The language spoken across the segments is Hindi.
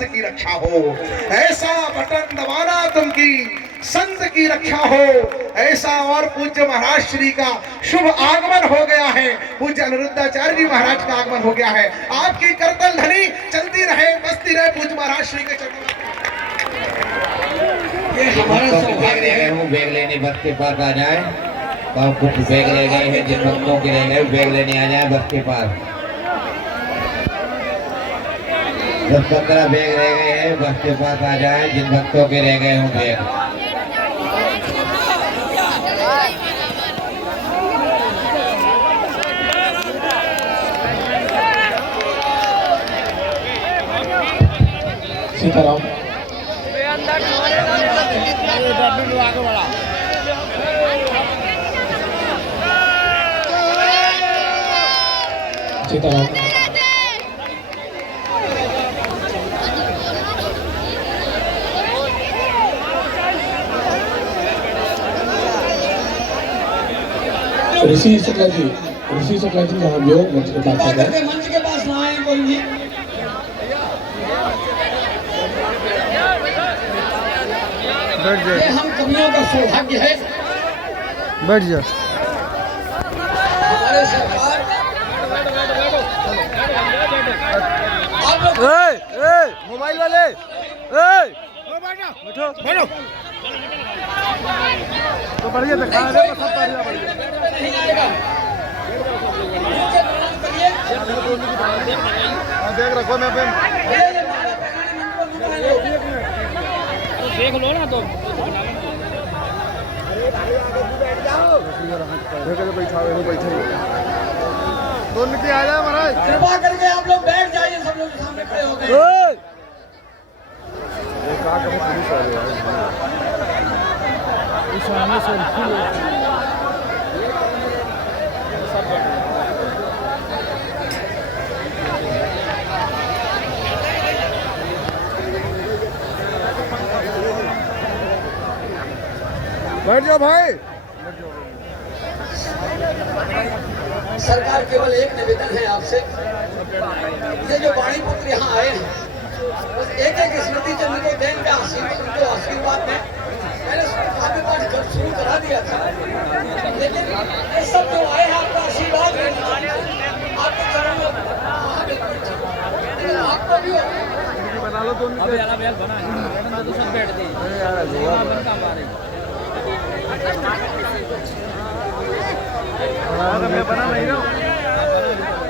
संत की रक्षा हो। ऐसा बटन दबाना तुमकी संत की रक्षा हो। ऐसा और पूज्य महाराज श्री का शुभ आगमन हो गया है। पूज्य अनिरुद्धाचार्य जी महाराज का आगमन हो गया है। आपकी करतल ध्वनि चलती रहे, बजती रहे पूज्य महाराज श्री के चरणों में। ये हमारा सौभाग्य है। बैग लेने भक्त के पास आ जाए, और कुछ बैग रह गए हैं जिन भक्तों के रह गए बैग लेने आ जाए भक्त के पास। 10-15 बैग रह गए हैं, भक्त के पास आ जाए जिन भक्तों के रह गए हों बैग। सीताराम सीताराम ऋषि शुक्ला जी का हम योग मंच के पास मंच के पास ना आए बोलिए। ये हम कवियों का सौभाग्य है। बैठ जा। हमारे सरकार आप लोग मोबाइल वाले बैठो बैठो तो बढ़िया दिखा रहे हो, सब बढ़िया नहीं आएगा। देख रखो मैं देख लो ना तो बैठे दोनों के आ जाए महाराज। कृपा करके आप लोग बैठ जाइए, सब लोग सामने खड़े हो गए। बैठ जाओ भाई। सरकार केवल एक निवेदन है आपसे, ये जो वाणी पुत्र यहाँ आए हैं बस एक एक स्मृति चंद्र को दें का आशीर्वाद दें। मैंने काव्य पाठ शुरू करा दिया था, लेकिन ये सब जो आए हैं आपका आशीर्वाद लेना आपके चरणों में आपको भी बना लो दोनों तो सब बैठ गए। मैं बना नहीं रहा।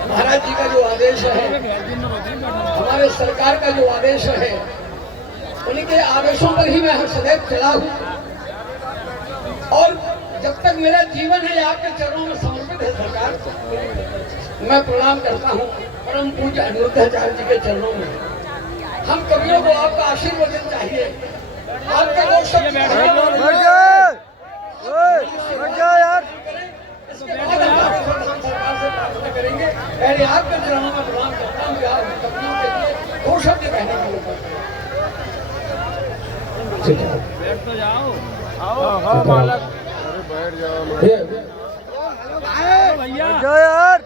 महाराज जी का जो आदेश है, हमारे सरकार का जो आदेश है, उन्हीं के आदेशों पर ही मैं सदैव चला हूँ। और जब तक मेरा जीवन है आपके चरणों में समर्पित है सरकार, मैं प्रणाम करता हूँ परम पूज्य अनिरुद्धाचार्य जी के चरणों में। हम कवियों को आपका आशीर्वचन चाहिए, आपका लोग सब यार सरकार से प्रार्थना करेंगे। पहले आपके चरणों में प्रणाम करता हूँ यार, कवियों के लिए 2 शब्द कहने के ऊपर बैठ तो जाओ। हाँ मालक, अरे बैठ जाओ भैया यार।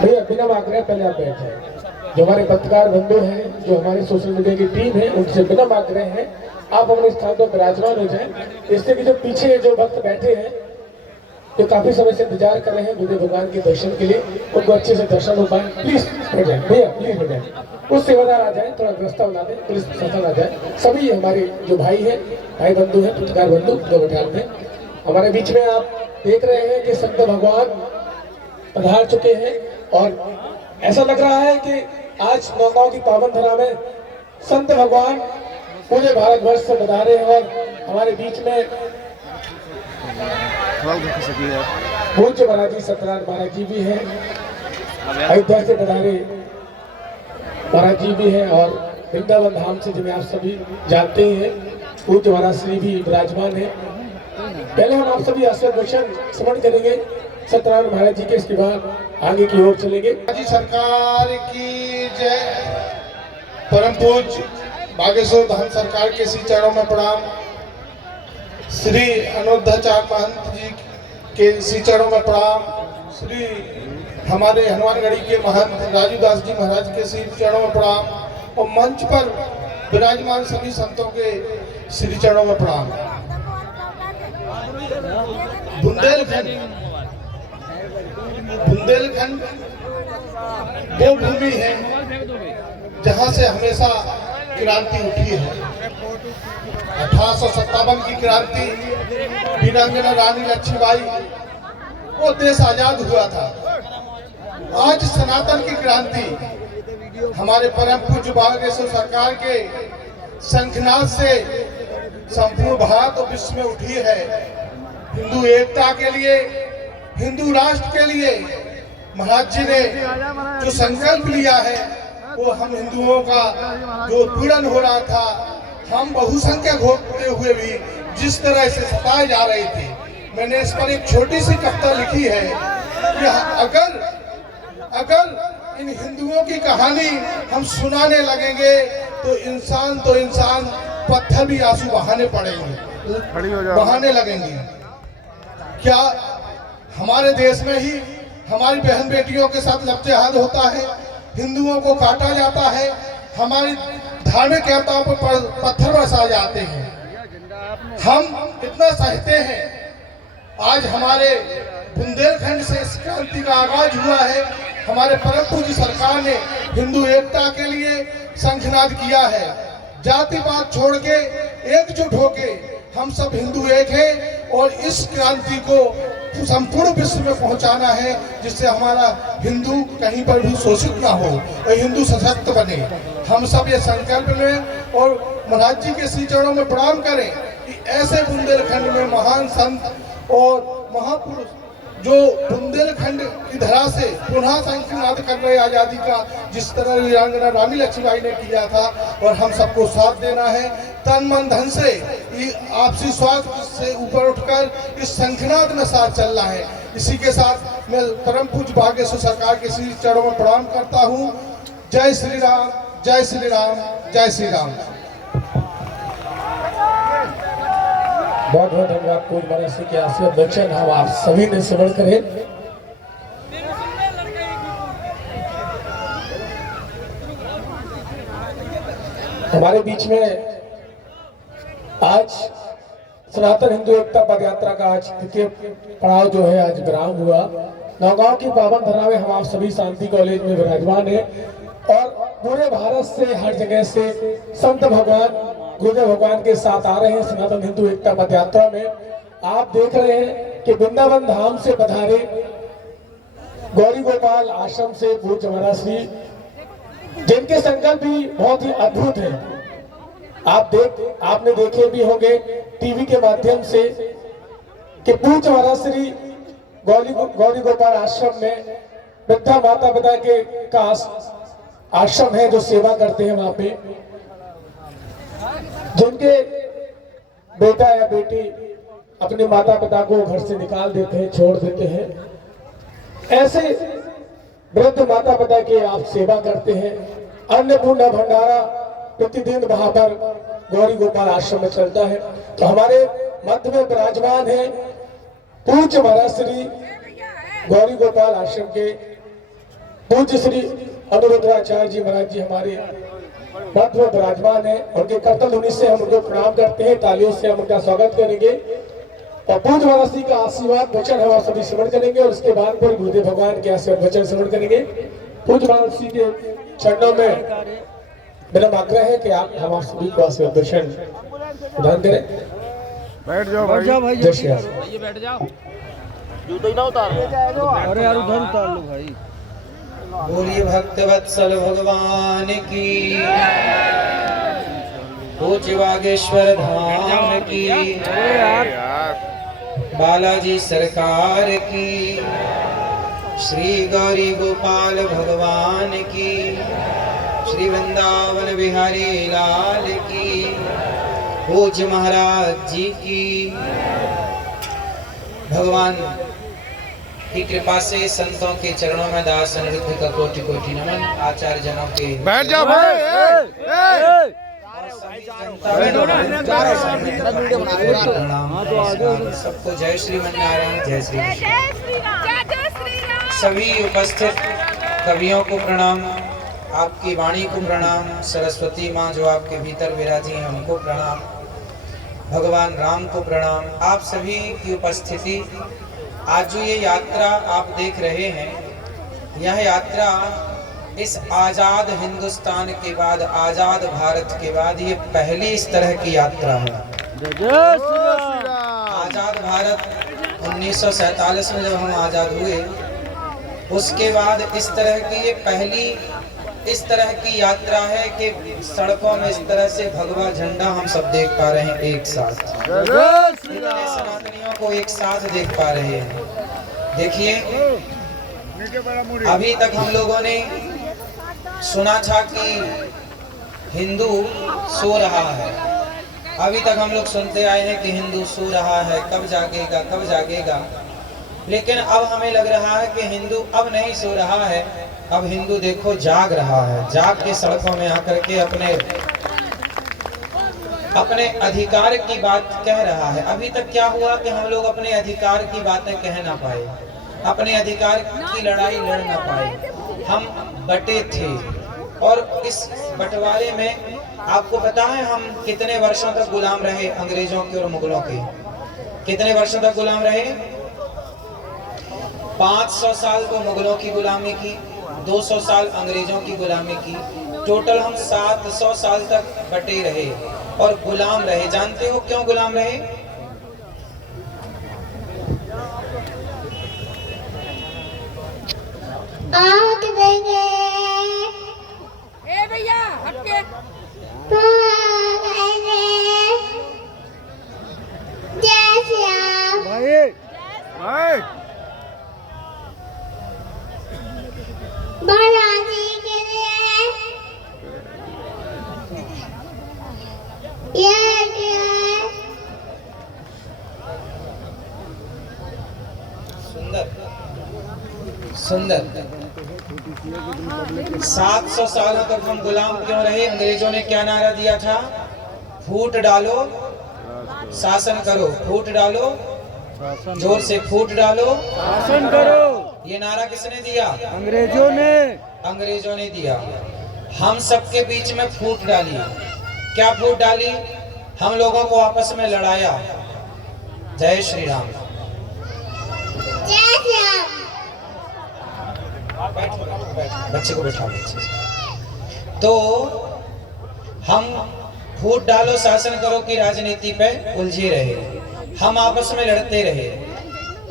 भैया बिना मांग रहे पहले आप बैठ जाए। जो हमारे पत्रकार बंधु हैं, जो हमारे सोशल मीडिया की टीम है, उनसे बिना मांग रहे हैं आप अपने स्थान पर विराजमान हो जाए, इससे कि जो पीछे जो भक्त बैठे हैं, जो काफी समय से इंतजार कर रहे हैं बुद्ध भगवान के दर्शन के लिए, उनको अच्छे से दर्शन हो पाए। प्लीज बैठ जाए भैया, प्लीज बैठ जाए। कुछ सेवादार आ जाए, थोड़ा व्यवस्था बना दें, पुलिस प्रशासन आ जाए। सभी हमारे जो भाई हैं, भाई बंधु हैं, पत्रकार बंधु, जो बैठाल में हमारे बीच में आप देख रहे हैं कि संत भगवान पधार चुके हैं। और ऐसा लग रहा है कि आज नौगांव की पावन धरा में संत भगवान पूरे भारतवर्ष से पधारे हैं। और हमारे बीच में पूज्य महाराज जी सत्यनारायण महाराज जी भी हैं, अयोध्या से पधारे महाराज जी भी हैं, और वृंदावन धाम से जिन्हें आप सभी जानते हैं पूज्य महाराज श्री भी विराजमान है। पहले हम आप सभी आशीर्वचन स्मरण करेंगे सत्यनारायण महाराज जी के, इसके बाद आगे की ओर चलेंगे। राज्य सरकार की जय। परम पूज्य बागेश्वर धाम सरकार के श्री चरणों में प्रणाम। श्री अनुरुद्धाचार्य महंत जी के श्री चरणों में प्रणाम। श्री हमारे हनुमानगढ़ी के महंत राजू दास जी महाराज के श्री चरणों में प्रणाम और मंच पर विराजमान सभी संतों के श्री चरणों में प्रणाम। बुंदेलखंड वो भूमि है जहां से हमेशा क्रांति उठी है। 1857 की क्रांति, वीरांगना रानी लक्ष्मीबाई, वो देश आजाद हुआ था। आज सनातन की क्रांति हमारे परम पूज्य बागेश्वर सरकार के शंखनाद से संपूर्ण भारत और विश्व में उठी है। हिंदू एकता के लिए, हिंदू राष्ट्र के लिए महाराज जी ने जो संकल्प लिया है, वो हम हिंदुओं का जो पीड़न हो रहा था, हम बहुसंख्यक होते हुए भी जिस तरह से सताए जा रहे थे, मैंने इस पर एक छोटी सी कविता लिखी है कि अगर इन हिंदुओं की कहानी हम सुनाने लगेंगे तो इंसान पत्थर भी आंसू बहाने लगेंगे। क्या हमारे देश में ही हमारी बहन बेटियों के साथ लफ्ज़ होता है, हिंदुओं को काटा जाता है, हमारी धार्मिक यात्राओं पर पत्थर बरसाए जाते हैं। हम इतना सहते हैं। आज हमारे बुंदेलखंड से इस क्रांति का आगाज हुआ है। हमारे परम पूज्य सरकार ने हिंदू एकता के लिए शंखनाद किया है। जातिवाद छोड़ के एकजुट होके हम सब हिंदू एक हैं और इस क्रांति को संपूर्ण विश्व में पहुंचाना है, जिससे हमारा हिंदू कहीं पर भी शोषित ना हो और हिंदू सशक्त बने। हम सब ये संकल्प लें और महाराज जी के श्री चरणों में प्रणाम करें कि ऐसे बुंदेलखंड में महान संत और महापुरुष जो बुंदेलखंड की धरा से पुनः शंखनाद कर रहे आजादी का, जिस तरह वीरांगना रानी लक्ष्मीबाई ने किया था, और हम सबको साथ देना है तन मन धन से। आपसी स्वार्थ से ऊपर उठकर इस शंखनाद में साथ चलना है। इसी के साथ मैं परम पूज्य बागेश्वर सरकार के श्री चरणों में प्रणाम करता हूँ। जय श्री राम, जय श्री राम, जय श्री राम। बहुत बहुत धन्यवाद पूज्य महाराज श्री के आशीर्वाद वचन हम आप सभी ने श्रवण करें। हमारे बीच में आज सनातन हिंदू एकता पद यात्रा का आज द्वितीय पड़ाव जो है आज विराम हुआ। नौगांव की पावन धरा में हम आप सभी शांति कॉलेज में विराजमान है और पूरे भारत से हर जगह से संत भगवान गुरुदेव भगवान के साथ आ रहे हैं सनातन हिंदू एकता पद यात्रा में। आप देख रहे हैं कि वृंदावन धाम से पधारे गौरी गोपाल आश्रम से पूज्य महाराज श्री, जिनके संकल्प भी बहुत ही अद्भुत है। आपने देखे भी होंगे टीवी के माध्यम से कि पूज्य महाराज श्री गौरी गोपाल आश्रम में वृद्धा माता पिता के का आश्रम है जो सेवा करते हैं। वहां पे जिनके बेटा या बेटी अपने माता पिता को घर से निकाल देते हैं, छोड़ देते हैं, ऐसे वृद्ध माता पिता की आप सेवा करते हैं। अन्नपूर्णा भंडारा प्रतिदिन वहां पर गौरी गोपाल आश्रम में चलता है। तो हमारे मध्य में विराजमान है पूज्य महाराज श्री गौरी गोपाल आश्रम के पूज्य श्री अनुरुद्धाचार्य जी महाराज जी हमारे मध्य में विराजमान है। उनके करतल ध्वनि से हम उनको प्रणाम करते हैं, तालियों से हम उनका स्वागत करेंगे और पूज्य महाराज जी का आशीर्वाद वचन हम सभी श्रवण करेंगे और उसके बाद फिर गुरुदेव भगवान के आशीर्वाद वचन श्रवण करेंगे। पूज्य महाराज जी के चरणों में मेरा आग्रह है कि आप हम सभी को आशीर्वाद वचन प्रदान करें। बैठ जाओ भाई। जय श्री राम। ये बैठ जाओ। जूते ही ना उतार। अरे यार उधर उतार लो भाई। बोलिए भक्त वत्सल भगवान की, पूज्य बागेश्वर धाम की, बालाजी सरकार की, श्री गौरी गोपाल भगवान की, श्री वृंदावन बिहारी लाल की, पूज्य महाराज जी की। भगवान की कृपा से संतों के चरणों में दास अनिरुद्ध का कोटि कोटि नमन। आचार्य जनों के बैठ जाओ भाई। प्रणाम। सबको जय श्रीमन्नारायण, जय श्री सभी उपस्थित कवियों को प्रणाम, आपकी वाणी को प्रणाम, सरस्वती माँ जो आपके भीतर विराजी हैं उनको प्रणाम, भगवान राम को प्रणाम। आप सभी की उपस्थिति, आज जो ये यात्रा आप देख रहे हैं, यह यात्रा इस आज़ाद हिंदुस्तान के बाद, आज़ाद भारत के बाद ये पहली इस तरह की यात्रा है। आज़ाद भारत 1947 में जब हम आज़ाद हुए, उसके बाद इस तरह की ये पहली इस तरह की यात्रा है कि सड़कों में इस तरह से भगवा झंडा हम सब देख पा रहे हैं एक साथ, इतने सनातनियों को एक साथ देख पा रहे हैं। देखिए, अभी तक हम लोगों ने सुना था कि हिंदू सो रहा है, अभी तक हम लोग सुनते आए हैं कि हिंदू सो रहा है, कब जागेगा कब जागेगा। लेकिन अब हमें लग रहा है कि हिंदू अब नहीं सो रहा है, अब हिंदू देखो जाग रहा है, जाग के सड़कों में आकर के अपने अधिकार की बात कह रहा है। अभी तक क्या हुआ कि हम लोग अपने अधिकार की बातें कह ना पाए, अपने अधिकार की लड़ाई लड़ ना पाए, हम बटे थे। और इस बंटवारे में आपको पता है हम कितने वर्षों तक गुलाम रहे अंग्रेजों के और मुगलों के? कितने वर्षों तक गुलाम रहे? 500 साल को मुगलों की गुलामी की, 200 साल अंग्रेजों की गुलामी की, टोटल हम 700 साल तक बटे रहे और गुलाम रहे। जानते हो क्यों गुलाम रहे? भैया हटके भाई भाई बालाजी के लिए सुंदर सुंदर। 700 सालों तक हम गुलाम क्यों रहे? अंग्रेजों ने क्या नारा दिया था? फूट डालो शासन करो, फूट डालो, जोर से फूट डालो शासन करो। ये नारा किसने दिया? अंग्रेजों ने। अंग्रेजों ने दिया। हम सबके बीच में फूट डाली। क्या फूट डाली? हम लोगों को आपस में लड़ाया। जय श्री राम। बच्चे को बैठा लीजिए। तो हम फूट डालो शासन करो की राजनीति पे उलझे रहे, हम आपस में लड़ते रहे।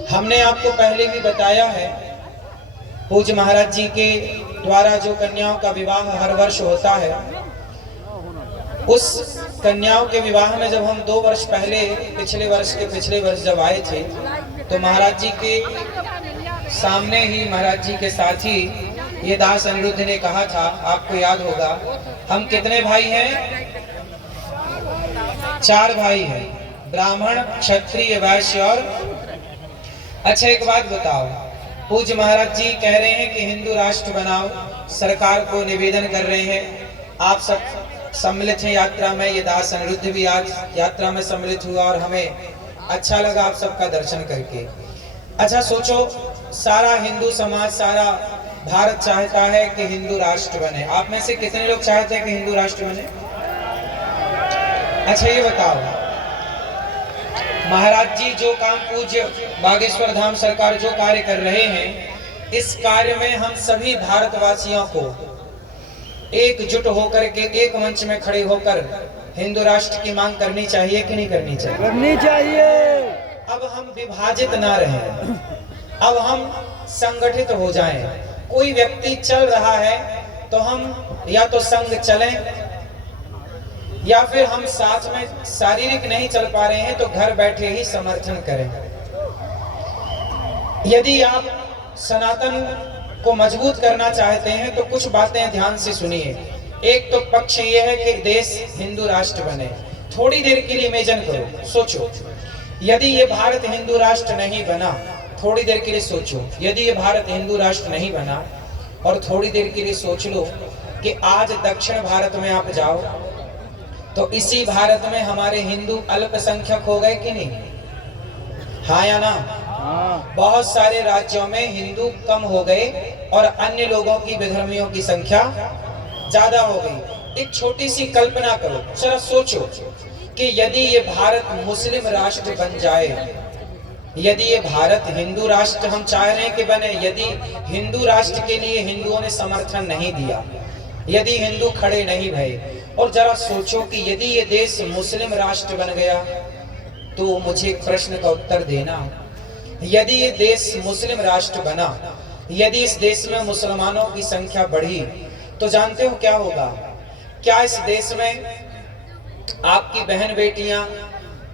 हमने आपको पहले भी बताया है, पूज्य महाराज जी के द्वारा जो कन्याओं का विवाह हर वर्ष होता है, उस कन्याओं के विवाह में जब हम 2 वर्ष पहले पिछले वर्ष जब आए थे, तो महाराज जी के सामने ही, महाराज जी के साथ ही ये दास अनिरुद्ध ने कहा था, आपको याद होगा, हम कितने भाई हैं? 4 भाई हैं, ब्राह्मण, क्षत्रिय, वैश्य और। अच्छा एक बात बताओ, पूज्य महाराज जी कह रहे हैं कि हिंदू राष्ट्र बनाओ, सरकार को निवेदन कर रहे हैं, आप सब सम्मिलित हैं यात्रा में। ये दास अनिरुद्ध भी आज यात्रा में सम्मिलित हुआ और हमें अच्छा लगा आप सबका दर्शन करके। अच्छा सोचो, सारा हिंदू समाज, सारा भारत चाहता है कि हिंदू राष्ट्र बने। आप में से कितने लोग चाहते हैं कि हिंदू राष्ट्र बने? अच्छा ये बताओ, महाराज जी जो काम पूज्य बागेश्वर धाम सरकार जो कार्य कर रहे हैं, इस कार्य में हम सभी भारतवासियों को एकजुट होकर के एक मंच में खड़े होकर हिंदू राष्ट्र की मांग करनी चाहिए कि नहीं करनी चाहिए? करनी चाहिए। अब हम विभाजित ना रहें, अब हम संगठित हो जाएं। कोई व्यक्ति चल रहा है तो हम या तो संग चलें, या फिर हम साथ में शारीरिक नहीं चल पा रहे हैं तो घर बैठे ही समर्थन करें। यदि आप सनातन को मजबूत करना चाहते हैं तो कुछ बातें ध्यान से सुनिए। एक तो पक्ष ये है कि देश हिंदू राष्ट्र बने। थोड़ी देर के लिए इमेजिन करो, सोचो, यदि ये भारत हिंदू राष्ट्र नहीं बना, थोड़ी देर के लिए सोचो, यदि ये भारत हिंदू राष्ट्र नहीं बना, और थोड़ी देर के लिए सोच लो कि आज दक्षिण भारत में आप जाओ, तो इसी भारत में हमारे हिंदू अल्पसंख्यक हो गए कि नहीं? हाँ या ना? बहुत सारे राज्यों में हिंदू कम हो गए और अन्य लोगों की विधर्मियों की संख्या ज्यादा हो गई। एक छोटी सी कल्पना करो, जरा सोचो कि यदि ये भारत मुस्लिम राष्ट्र बन जाए, यदि ये भारत हिंदू राष्ट्र हम चाह रहे हैं कि बने, यदि हिंदू राष्ट्र के लिए हिंदुओं ने समर्थन नहीं दिया, यदि हिंदू खड़े नहीं भये, और जरा सोचो कि यदि ये देश मुस्लिम राष्ट्र बन गया, तो मुझे एक प्रश्न का उत्तर देना। यदि ये देश मुस्लिम राष्ट्र बना, यदि इस देश में मुसलमानों की संख्या बढ़ी, तो जानते हो क्या होगा? क्या इस देश में आपकी बहन बेटियां,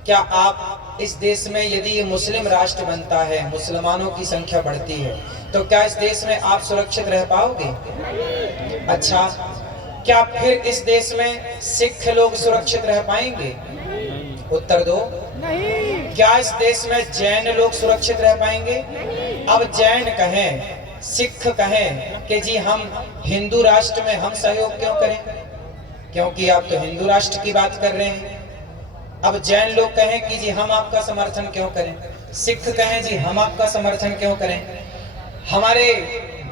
क्या आप इस देश में, यदि ये मुस्लिम राष्ट्र बनता है, मुसलमानों की संख्या बढ़ती है, तो क्या इस देश में आप सुरक्षित रह पाओगे? अच्छा, क्या फिर इस देश में सिख लोग सुरक्षित रह पाएंगे? उत्तर दो। क्या इस देश में जैन लोग सुरक्षित रह पाएंगे? अब जैन कहें, सिख कहें कि जी हम हिंदू राष्ट्र में हम सहयोग क्यों करें, क्योंकि आप तो हिंदू राष्ट्र की बात कर रहे हैं। अब जैन लोग कहें कि जी हम आपका समर्थन क्यों करें, सिख कहें जी हम आपका समर्थन क्यों करें, हमारे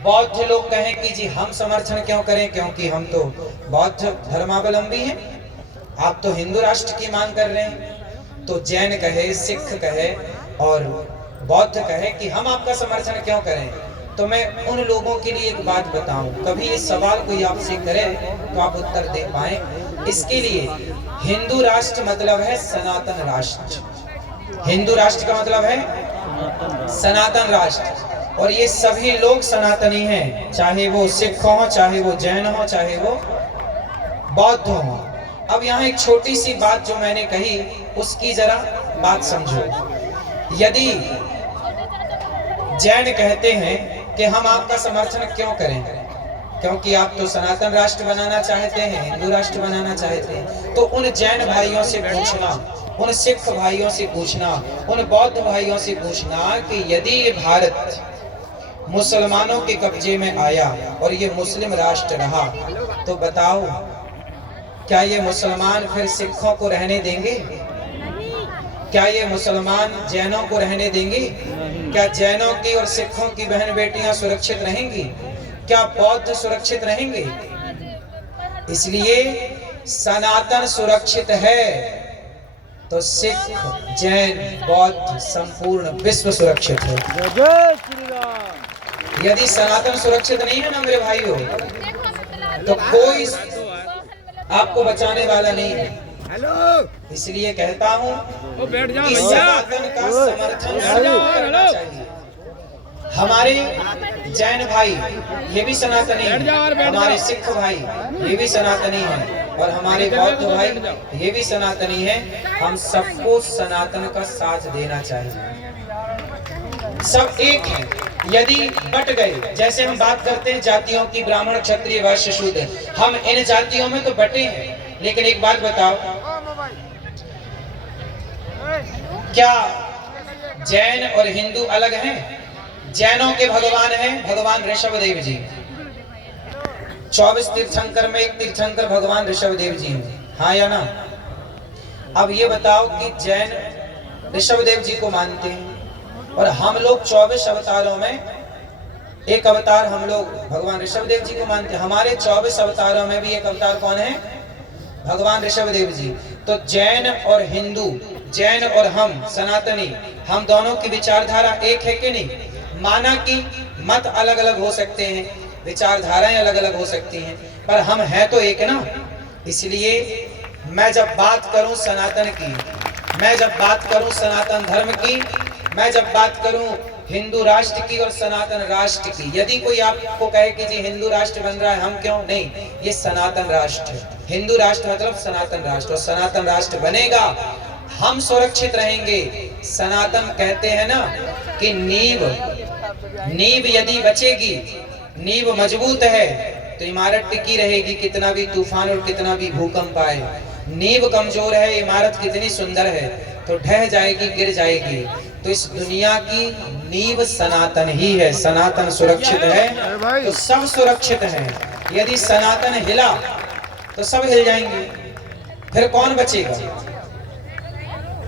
बौद्ध लोग कहें कि जी हम समर्थन क्यों करें, क्योंकि हम तो बौद्ध धर्मावलंबी हैं, आप तो हिंदू राष्ट्र की मांग कर रहे हैं। तो जैन कहे, सिख कहे और बौद्ध कहे कि हम आपका समर्थन क्यों करें। तो मैं उन लोगों के लिए एक बात बताऊं, कभी ये सवाल कोई आपसे करे तो आप उत्तर दे पाए। इसके लिए हिंदू राष्ट्र मतलब है सनातन राष्ट्र, हिंदू राष्ट्र का मतलब है सनातन राष्ट्र, और ये सभी लोग सनातनी हैं, चाहे वो सिख हो, चाहे वो जैन हो, चाहे वो बौद्ध हो। अब यहाँ एक छोटी सी बात जो मैंने कही, उसकी जरा बात समझो। यदि जैन कहते हैं कि हम आपका समर्थन क्यों करें, क्योंकि आप तो सनातन राष्ट्र बनाना चाहते हैं, हिंदू राष्ट्र बनाना चाहते हैं, तो उन जैन भाइयों से पूछना, उन सिख भाइयों से पूछना, उन बौद्ध भाइयों से पूछना कि यदि ये भारत मुसलमानों के कब्जे में आया और ये मुस्लिम राष्ट्र रहा, तो बताओ क्या ये मुसलमान फिर सिखों को रहने देंगे? क्या ये मुसलमान जैनों को रहने देंगे? क्या जैनों की और सिखों की बहन बेटियां सुरक्षित रहेंगी? क्या बौद्ध सुरक्षित रहेंगे? इसलिए सनातन सुरक्षित है तो सिख, जैन, बौद्ध, संपूर्ण विश्व सुरक्षित है। यदि सनातन सुरक्षित नहीं है ना मेरे भाइयों, तो कोई आपको बचाने वाला नहीं है। इसलिए कहता हूँ कि सनातन का समर्थन करना चाहिए। हमारे जैन भाई ये भी सनातनी हैं, हमारे सिख भाई ये भी सनातनी हैं, और हमारे बौद्ध भाई ये भी सनातनी हैं। हम सबको सनातन का साथ देना चाहिए। सब एक हैं। यदि बट गए, जैसे हम बात करते हैं जातियों की, ब्राह्मण, क्षत्रिय, वैश्य, शूद्र, हम इन जातियों में तो बटे हैं, लेकिन एक बात बताओ, क्या जैन और हिंदू अलग हैं? जैनों के भगवान हैं भगवान ऋषभदेव जी, 24 तीर्थंकर में एक तीर्थंकर भगवान ऋषभदेव जी हैं, हाँ या ना? अब ये बताओ कि जैन ऋषभदेव जी को मानते हैं और हम लोग 24 अवतारों में एक अवतार हम लोग भगवान ऋषभदेव जी को मानते हैं। हमारे 24 अवतारों में भी एक अवतार कौन है? भगवान ऋषभदेव जी। तो जैन और हिंदू, जैन और हम सनातनी, हम दोनों की विचारधारा एक है कि नहीं? माना कि मत अलग अलग हो सकते हैं, विचारधाराएं अलग अलग हो सकती हैं, पर हम हैं तो एक ना। इसलिए मैं जब बात करूं सनातन की, मैं जब बात करूं सनातन धर्म की, मैं जब बात करूं हिंदू राष्ट्र की और सनातन राष्ट्र की, यदि कोई आपको कहे कि जी हिंदू राष्ट्र बन रहा है, हम क्यों नहीं, ये सनातन राष्ट्र है। हिंदू राष्ट्र मतलब सनातन राष्ट्र, और सनातन राष्ट्र बनेगा, हम सुरक्षित रहेंगे। सनातन कहते हैं ना कि नींव यदि बचेगी, नींव मजबूत है तो इमारत टिकी रहेगी, कितना भी तूफान और कितना भी भूकंप आए। नींव कमजोर है, इमारत कितनी सुंदर है तो ढह जाएगी, गिर जाएगी। तो इस दुनिया की नींव सनातन ही है। सनातन सुरक्षित है तो सब सुरक्षित है। यदि सनातन हिला तो सब हिल जाएंगे। फिर कौन बचेगा?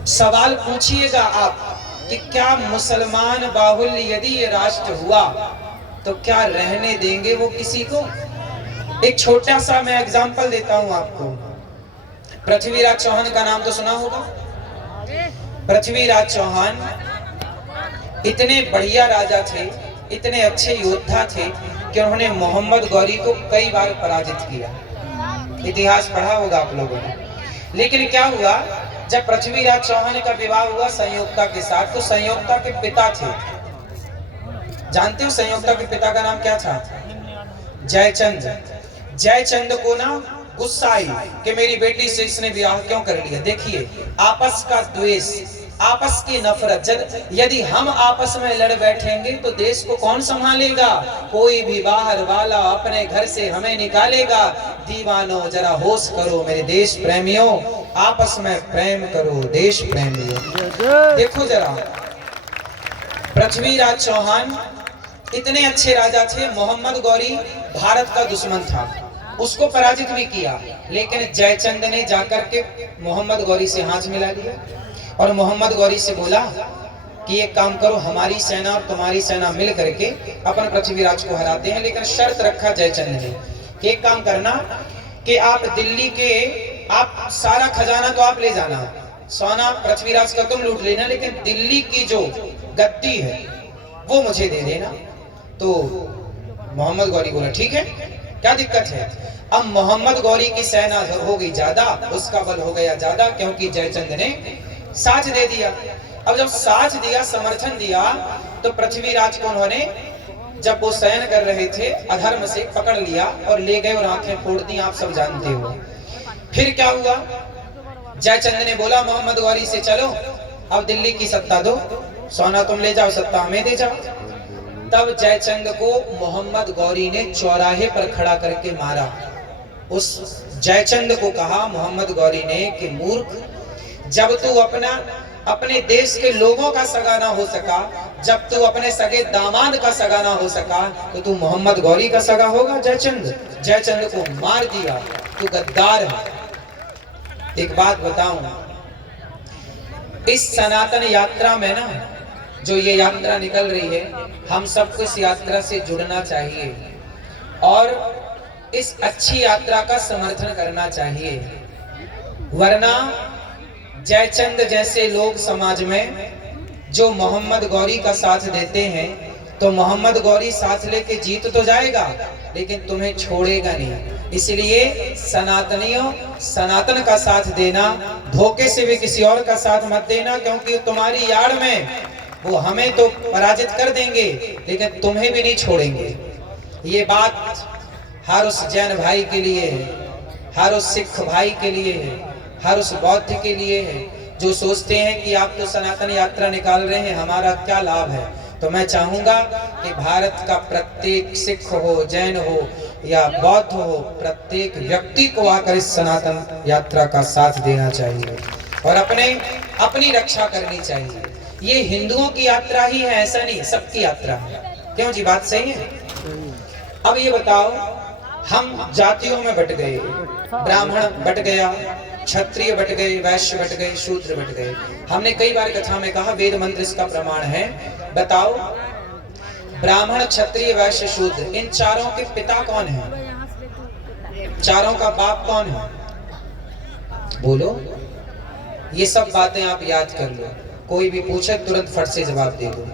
सवाल पूछिएगा आप कि क्या मुसलमान बाहुल्य यदि ये राष्ट्र हुआ तो क्या रहने देंगे वो किसी को? एक छोटा सा मैं एग्जांपल देता हूं आपको। पृथ्वीराज चौहान का नाम तो सुना होगा। पृथ्वीराज चौहान इतने बढ़िया राजा थे, इतने अच्छे योद्धा थे कि उन्होंने मोहम्मद गौरी को कई बार पराजित किया। इतिहास पढ़ा होगा आप लोगों ने। लेकिन क्या हुआ, जब पृथ्वीराज चौहान का विवाह हुआ संयोक्ता के साथ, तो संयोक्ता के पिता थे, जानते हो संयोक्ता के पिता का नाम क्या था? जयचंद। जयचंद को ना गुस्सा आई कि मेरी बेटी से इसने विवाह क्यों कर लिया। देखिए, आपस का द्वेष, आपस की नफरत, यदि हम आपस में लड़ बैठेंगे तो देश को कौन संभालेगा? कोई भी बाहर वाला अपने घर से हमें निकालेगा। दीवानों जरा होश करो मेरे देश प्रेमियों, आपस में प्रेम करो देश प्रेमियों। देखो जरा, पृथ्वीराज चौहान इतने अच्छे राजा थे। मोहम्मद गौरी भारत का दुश्मन था, उसको पराजित भी किया, लेकिन जयचंद ने जाकर के मोहम्मद गौरी से हाथ मिला लिया और मोहम्मद गौरी से बोला कि एक काम करो, हमारी सेना और तुम्हारी सेना मिल करके अपन पृथ्वीराज को हराते हैं। लेकिन शर्त रखा जयचंद ने कि एक काम करना कि आप दिल्ली के, आप सारा खजाना तो आप ले जाना, सोना पृथ्वीराज का तुम लूट लेना, लेकिन दिल्ली की जो गद्दी है वो मुझे दे देना। तो मोहम्मद गौरी बोला ठीक है, क्या दिक्कत है। अब मोहम्मद गौरी की सेना हो गई ज्यादा, उसका बल हो गया ज्यादा, क्योंकि जयचंद ने साथ दे दिया। अब जब साथ दिया, समर्थन दिया, तो पृथ्वीराज को उन्होंने, जब वो शयन कर रहे थे, अधर्म से पकड़ लिया और ले गए और आंखें फोड़ दी, आप सब जानते हो। फिर क्या हुआ, जयचंद ने बोला मोहम्मद गौरी से चलो अब दिल्ली की सत्ता दो, सोना तुम ले जाओ, सत्ता हमें दे जाओ। तब जयचंद को मोहम्मद गौरी ने चौराहे पर खड़ा करके मारा। उस जयचंद को कहा मोहम्मद गौरी ने कि मूर्ख, जब तू अपने देश के लोगों का सगा ना हो सका, जब तू अपने सगे दामाद का सगा ना हो सका, तो तू मोहम्मद गौरी का सगा होगा। जयचंद को मार दिया, तू गद्दार है। एक बात बताऊं, इस सनातन यात्रा में ना, जो ये यात्रा निकल रही है, हम सबको इस यात्रा से जुड़ना चाहिए और इस अच्छी यात्रा का समर्थन करना चाहिए। वरना जयचंद जैसे लोग समाज में जो मोहम्मद गौरी का साथ देते हैं, तो मोहम्मद गौरी साथ लेके जीत तो जाएगा, लेकिन तुम्हें छोड़ेगा नहीं। इसलिए सनातनियों, सनातन का साथ देना, धोखे से भी किसी और का साथ मत देना, क्योंकि तुम्हारी याड़ में वो हमें तो पराजित कर देंगे, लेकिन तुम्हें भी नहीं छोड़ेंगे। ये बात हर उस जैन भाई के लिए है, हर उस सिख भाई के लिए है, हर उस बौद्ध के लिए है, जो सोचते हैं कि आप तो सनातन यात्रा निकाल रहे हैं, हमारा क्या लाभ है। तो मैं चाहूंगा कि भारत का प्रत्येक सिख हो, जैन हो या बौद्ध हो, प्रत्येक व्यक्ति को आकर इस सनातन यात्रा का साथ देना चाहिए और अपनी रक्षा करनी चाहिए। ये हिंदुओं की यात्रा ही है ऐसा नहीं, सबकी यात्रा है। क्यों जी, बात सही है। अब ये बताओ, हम जातियों में बट गए, ब्राह्मण बट गया, क्षत्रिय बट गए, वैश्य बट गए, शूद्र बट गए। हमने कई बार कथा में कहा, वेद मंत्र इसका प्रमाण है। बताओ, ब्राह्मण, क्षत्रिय, वैश्य, शूद्र, इन चारों के पिता कौन है? चारों का बाप कौन है? बोलो। ये सब बातें आप याद कर लो, कोई भी पूछे तुरंत फट से जवाब दे दो।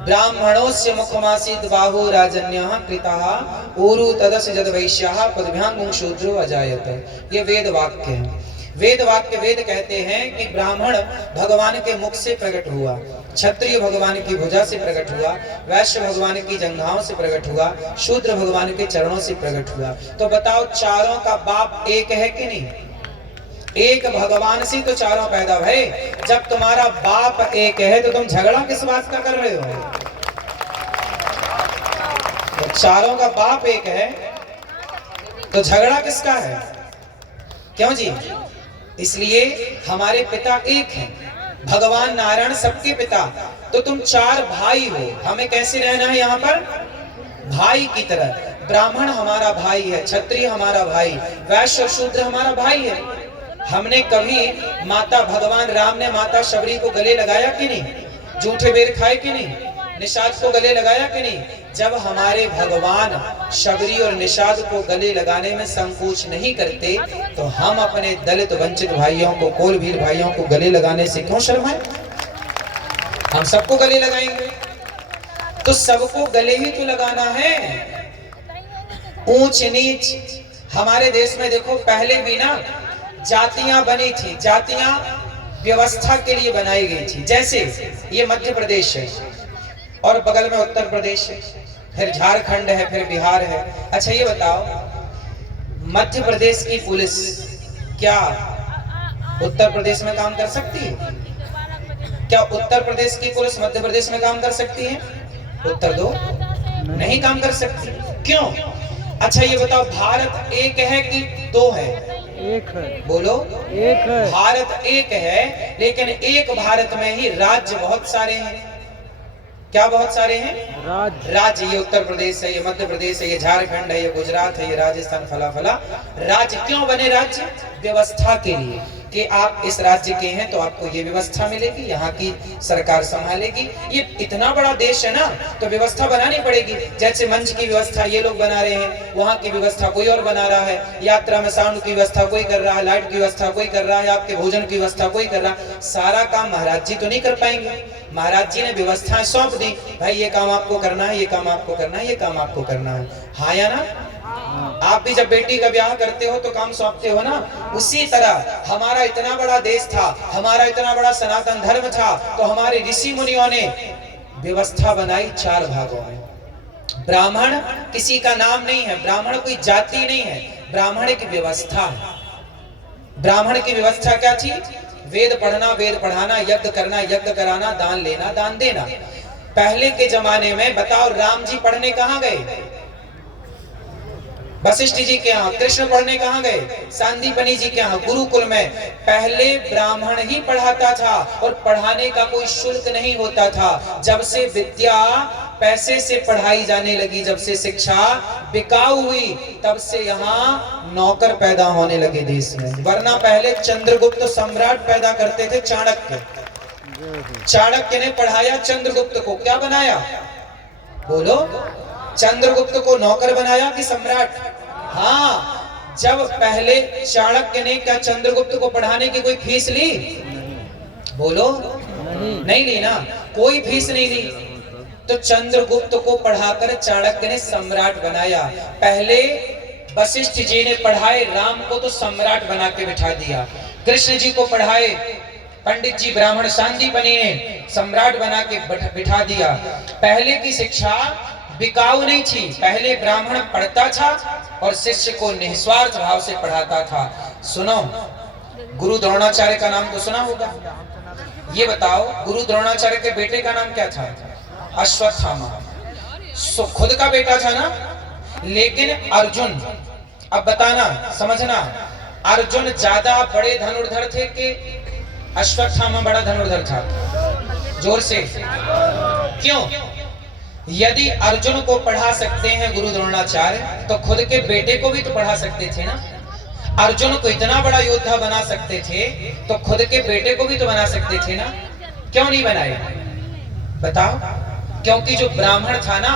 ब्राह्मणोस्य मुखमासीत् बाहु राजन्यः कृतः ऊरु तदस्य जद वैश्यः पदभ्यां शूद्रो अजायत। ये वेद वाक्य है। वेद वाक्य, वेद कहते हैं कि ब्राह्मण भगवान के मुख से प्रकट हुआ, क्षत्रिय भगवान की भुजा से प्रकट हुआ, वैश्य भगवान की जंघाओं से प्रकट हुआ, शूद्र भगवान के चरणों से प्रकट हुआ। तो बताओ, चारों का बाप एक है कि नहीं? एक भगवान से तो चारों पैदा भये। जब तुम्हारा बाप एक है तो तुम झगड़ा किस बात का कर रहे हो? तो चारों का बाप एक है तो झगड़ा किसका है? क्यों जी? इसलिए हमारे पिता एक हैं, भगवान नारायण सबके पिता। तो तुम चार भाई हो, हमें कैसे रहना है यहाँ पर? भाई की तरह। ब्राह्मण हमारा भाई है, क्षत्रिय हमारा भाई, वैश्य और शूद्र हमारा भाई है। हमने कभी माता भगवान राम ने माता शबरी को गले लगाया कि नहीं? झूठे बेर खाए कि नहीं? निषाद को गले लगाया कि नहीं? जब हमारे भगवान शबरी और निषाद को गले लगाने में संकोच नहीं करते तो हम अपने दलित वंचित भाइयों को, कोलभील भाइयों को गले लगाने से क्यों शर्माए? हम सबको गले लगाएंगे। तो सबको गले ही तो लगाना है। ऊंच नीच हमारे देश में देखो, पहले भी ना जातियां बनी थी, जातियां व्यवस्था के लिए बनाई गई थी। जैसे ये मध्य प्रदेश है और बगल में उत्तर प्रदेश है, फिर झारखंड है, फिर बिहार है। अच्छा ये बताओ, मध्य प्रदेश की पुलिस क्या उत्तर प्रदेश में काम कर सकती है? क्या उत्तर प्रदेश की पुलिस मध्य प्रदेश में काम कर सकती है? उत्तर दो, नहीं काम कर सकती। क्यों? अच्छा ये बताओ, भारत एक है कि दो है? एक है। बोलो। एक है। भारत एक है, लेकिन एक भारत में ही राज्य बहुत सारे हैं। क्या बहुत सारे हैं? राज्य। ये उत्तर प्रदेश है, ये मध्य प्रदेश है, ये झारखंड है, ये गुजरात है, ये राजस्थान, फला फला। राज्य क्यों बने? राज्य व्यवस्था के लिए कि आप इस राज्य के हैं तो आपको ये व्यवस्था मिलेगी, यहाँ की सरकार संभालेगी। ये इतना बड़ा देश है ना, तो व्यवस्था बनानी पड़ेगी। जैसे मंच की व्यवस्था ये लोग बना रहे हैं, वहाँ की व्यवस्था कोई और बना रहा है, यात्रा में साउंड की व्यवस्था कोई कर रहा है, लाइट की व्यवस्था कोई कर रहा है, आपके भोजन की व्यवस्था कोई कर रहा है। सारा काम महाराज जी तो नहीं कर पाएंगे। महाराज जी ने व्यवस्थाएं सौंप दी, भाई ये काम आपको करना है, ये काम आपको करना है, ये काम आपको करना है। हाँ या ना? आप भी जब बेटी का ब्याह करते हो तो काम सौंपते हो ना। उसी तरह हमारा इतना बड़ा देश था, हमारा इतना बड़ा सनातन धर्म था, तो हमारे ऋषि मुनियों ने व्यवस्था बनाई 4 भागों में। ब्राह्मण किसी का नाम नहीं है, ब्राह्मण कोई जाति नहीं है, ब्राह्मण एक व्यवस्था है। ब्राह्मण की व्यवस्था क्या थी? वेद पढ़ना, वेद पढ़ाना, यज्ञ करना, यज्ञ कराना, दान लेना, दान देना। पहले के जमाने में बताओ, राम जी पढ़ने कहाँ गए? वशिष्ठ जी के यहाँ। कृष्ण पढ़ने कहाँ गए? सांदीपनि जी के यहाँ, गुरुकुल में। पहले ब्राह्मण ही पढ़ाता था और पढ़ाने का कोई शुल्क नहीं होता था। जब से विद्या पैसे से पढ़ाई जाने लगी, जब से शिक्षा बिकाऊ हुई, तब से यहाँ नौकर पैदा होने लगे देश में। वरना पहले चंद्रगुप्त सम्राट पैदा करते थे, चाणक्य। चाणक्य ने पढ़ाया चंद्रगुप्त को, क्या बनाया? बोलो। चंद्रगुप्त को नौकर बनाया कि सम्राट? हाँ। जब पहले चाणक्य ने क्या चंद्रगुप्त को पढ़ाने की कोई फीस ली? बोलो। नहीं ली ना, कोई फीस नहीं ली। तो चंद्रगुप्त को पढ़ाकर चाणक्य ने सम्राट बनाया। पहले वशिष्ठ जी ने पढ़ाए राम को तो सम्राट बना के बिठा दिया। कृष्ण जी को पढ़ाए पंडित जी ब्राह्मण सांदीपनि ने सम्राट बना के बिठा दिया। पहले की शिक्षा बिकाऊ नहीं थी। पहले ब्राह्मण पढ़ता था और शिष्य को निस्वार्थ भाव से पढ़ाता था। सुनो, गुरु द्रोणाचार्य का नाम तो सुना होगा। ये बताओ, गुरु द्रोणाचार्य के बेटे का नाम क्या था? अश्वत्थामा। खुद का बेटा था ना। लेकिन अर्जुन, अब बताना, समझना, अर्जुन ज्यादा बड़े धनुर्धर थे कि अश्वत्थामा बड़ा धनुर्धर था? जोर से। क्यों? यदि अर्जुन को पढ़ा सकते हैं गुरु द्रोणाचार्य, तो खुद के बेटे को भी तो पढ़ा सकते थे ना। अर्जुन को इतना बड़ा योद्धा बना सकते थे, तो खुद के बेटे को भी तो बना सकते थे ना। क्यों नहीं बनाए? बताओ। क्योंकि जो ब्राह्मण था ना,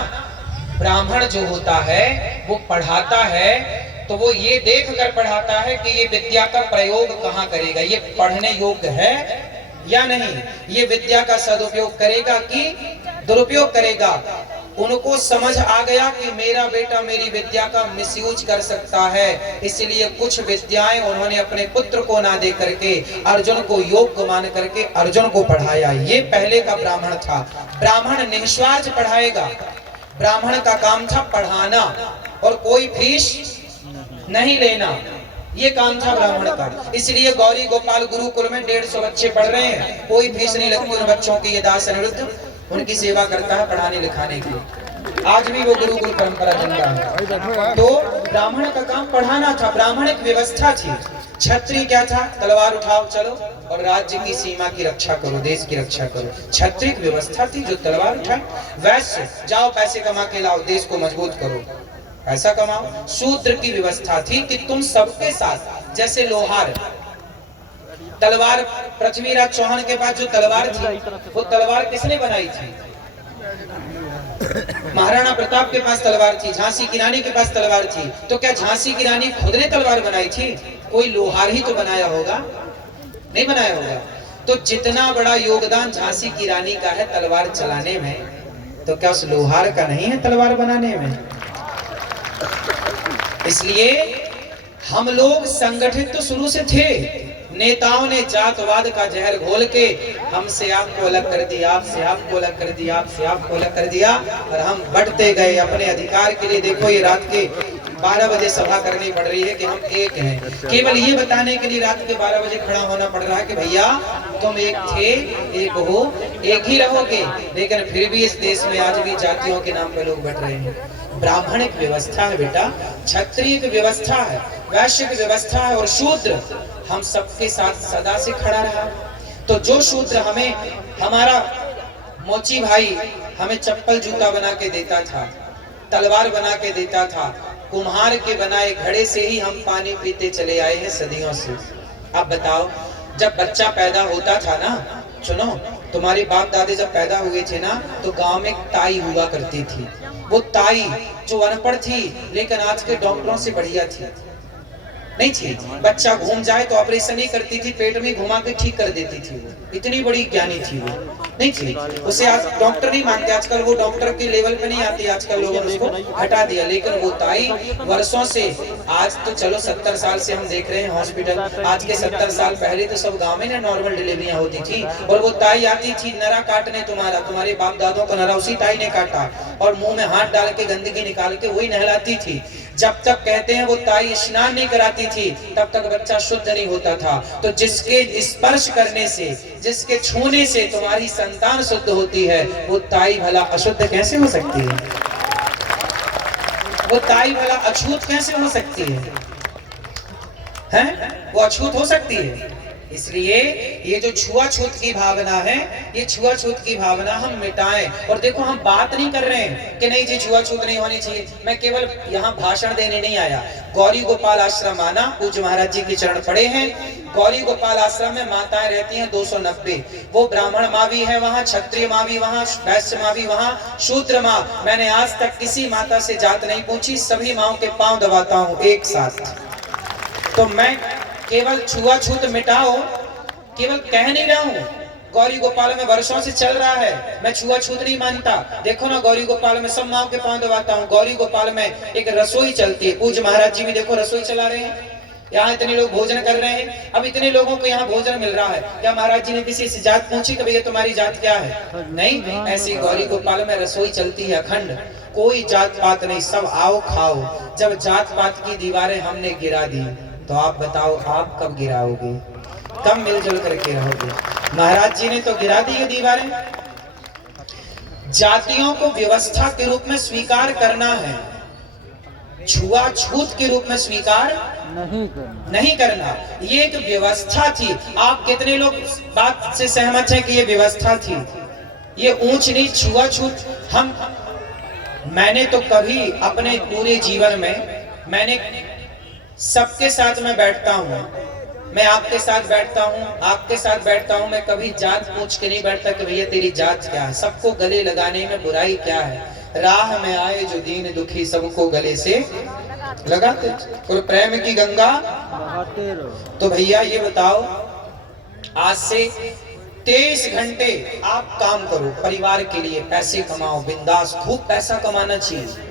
ब्राह्मण जो होता है वो पढ़ाता है तो वो ये देख कर पढ़ाता है कि ये विद्या का प्रयोग कहाँ करेगा, ये पढ़ने योग्य है या नहीं, ये विद्या का सदुपयोग करेगा कि दुरुपयोग करेगा। उनको समझ आ गया कि मेरा बेटा मेरी विद्या का मिसयूज कर सकता है, इसलिए कुछ विद्याएं उन्होंने अपने पुत्र को ना दे करके अर्जुन को योग्य मान करके अर्जुन को पढ़ाया। ये पहले का ब्राह्मण था। ब्राह्मण निस्वार्थ पढ़ाएगा। ब्राह्मण का काम था पढ़ाना और कोई फीस नहीं लेना, ये काम था ब्राह्मण का। इसलिए गौरी गोपाल गुरुकुल में 150 बच्चे पढ़ रहे हैं, कोई फीस नहीं लगती उन बच्चों की। ये दास अनिरुद्ध उनकी सेवा करता है पढ़ाने लिखाने की। आज भी वो गुरुकुल परंपरा जिंदा है। तो ब्राह्मण का काम पढ़ाना था, ब्राह्मण एक व्यवस्था थी। क्षत्रिय क्या था? तलवार उठाओ चलो और राज्य की सीमा की रक्षा करो, देश की रक्षा करो। क्षत्रिय व्यवस्था थी जो तलवार उठाए। वैश्य जाओ पैसे कमा के लाओ, देश को मजबूत करो, पैसा कमाओ। शूद्र की व्यवस्था थी कि तुम सबके साथ, जैसे लोहार तलवार पृथ्वीराज चौहान के पास जो तलवार थी, वो तलवार किसने बनाई थी? महाराणा प्रताप के पास तलवार थी, झांसी की रानी के पास तलवार थी। तो क्या झांसी की रानी खुद ने तलवार बनाई थी? कोई लोहार ही तो बनाया होगा, नहीं बनाया होगा। तो जितना बड़ा योगदान झांसी की रानी का है तलवार चलाने में, तो क्या उस लोहार का नहीं है तलवार बनाने में? इसलिए हम लोग संगठित तो शुरू से थे। नेताओं ने जातवाद का जहर घोल के हमसे आपको अलग कर दिया, आपसे आपको अलग कर दिया, आपसे आपको अलग कर दिया, और हम बढ़ते गए अपने अधिकार के लिए। देखो ये रात के 12 बजे सभा करनी पड़ रही है कि हम एक हैं, केवल ये बताने के लिए रात के 12 बजे खड़ा होना पड़ रहा है कि भैया तुम एक थे, एक हो, एक ही रहोगे। लेकिन फिर भी इस देश में आज भी जातियों के नाम पे लोग बैठ रहे हैं। ब्राह्मणिक व्यवस्था है बेटा, क्षत्रिय व्यवस्था है, वैश्य व्यवस्था है, और शूद्र हम सबके साथ सदा से खड़ा रहा। तो जो शूद्र हमें, हमारा मोची भाई हमें चप्पल जूता बना के देता था, तलवार बना के देता था, कुम्हार के बनाए घड़े से ही हम पानी पीते चले आए हैं सदियों से। अब बताओ, जब बच्चा पैदा होता था ना, सुनो, तुम्हारे बाप दादे जब पैदा हुए थे ना, तो गांव में एक ताई हुआ करती थी। वो ताई जो अनपढ़ थी लेकिन आज के डॉक्टरों से बढ़िया थी, नहीं थी। बच्चा घूम जाए तो ऑपरेशन ही करती थी, पेट में घुमा के ठीक कर देती थी। वो इतनी बड़ी ज्ञानी थी, वो नहीं थी। उसे आज डॉक्टर नहीं मानते, आजकल वो डॉक्टर के लेवल पे नहीं आती, आजकल लोगों ने उसको हटा दिया। लेकिन वो ताई वर्षों से, आज तो चलो 70 साल से हम देख रहे हैं हॉस्पिटल, आज के 70 साल पहले तो सब गाँव में ना नॉर्मल डिलीवरियां होती थी। और वो ताई आती थी नरा काटने, तुम्हारे बाप दादों को नरा उसी ताई ने काटा, और मुंह में हाथ डाल के गंदगी निकाल के वही नहलाती थी। जब तक कहते हैं वो ताई स्नान नहीं कराती थी, तब तक बच्चा शुद्ध नहीं होता था। तो जिसके स्पर्श करने से, जिसके छूने से तुम्हारी संतान शुद्ध होती है, वो ताई भला अशुद्ध कैसे हो सकती है? वो ताई भला अछूत कैसे हो सकती है? हैं? वो अछूत हो सकती है? इसलिए ये जो छुआछूत की भावना है, ये छुआछूत की भावना हम मिटाएं। और देखो, हम बात नहीं कर रहे हैं कि नहीं जी छुआछूत नहीं होनी चाहिए। मैं केवल यहाँ भाषण देने नहीं आया। गौरी गोपाल आश्रम आना, पूज्य महाराज जी के चरण पड़े हैं। गौरी गोपाल आश्रम में माताएं रहती हैं 290। वो ब्राह्मण माँ भी है वहाँ, क्षत्रिय माँ भी वहाँ, वैश्य माँ भी वहाँ, शूद्र माँ। मैंने आज तक किसी माता से जात नहीं पूछी, सभी माँओं के पांव दबाता हूँ एक साथ। तो मैं केवल छुआछूत मिटाओ केवल कह नहीं रहा हूँ। गौरी गोपाल में वर्षों से चल रहा है, मैं छुआछूत नहीं मानता। देखो ना, गौरी गोपाल में सब माँ के पांव दबाता हूँ। गौरी गोपाल में एक रसोई चलती है, पूज्य महाराज जी भी देखो रसोई चला रहे हैं। यहाँ इतने लोग भोजन कर रहे हैं, अब इतने लोगों को यहाँ भोजन मिल रहा है। क्या महाराज जी ने किसी से जात पूछी कि भैया तुम्हारी जात क्या है? नहीं, ऐसी गौरी गोपाल में रसोई चलती है अखंड, कोई जात पात नहीं, सब आओ खाओ। जब जात पात की दीवारें हमने गिरा दी, तो आप बताओ आप कब गिराओगे, कब मिलजुल करके रहोगे? महाराज जी ने तो गिरा दी ये दीवारें। जातियों को व्यवस्था के रूप में स्वीकार करना है, छुआछूत के रूप में स्वीकार नहीं करना। ये एक व्यवस्था थी। आप कितने लोग बात से सहमत हैं कि ये व्यवस्था थी? ये ऊंच नीच छुआछूत मैंने तो कभी अपने पूरे जीवन में, मैंने सबके साथ में बैठता हूँ, मैं आपके साथ बैठता हूँ, आपके साथ बैठता हूँ, मैं कभी जात पूछ के नहीं बैठता कि भैया तेरी जात क्या है। सबको गले लगाने में बुराई क्या है? राह में आए जो दीन दुखी सबको गले से लगाते और प्रेम की गंगा बहाते रहो। तो भैया ये बताओ, आज से 23 घंटे आप काम करो परिवार के लिए, पैसे कमाओ बिंदास, खूब पैसा कमाना चाहिए।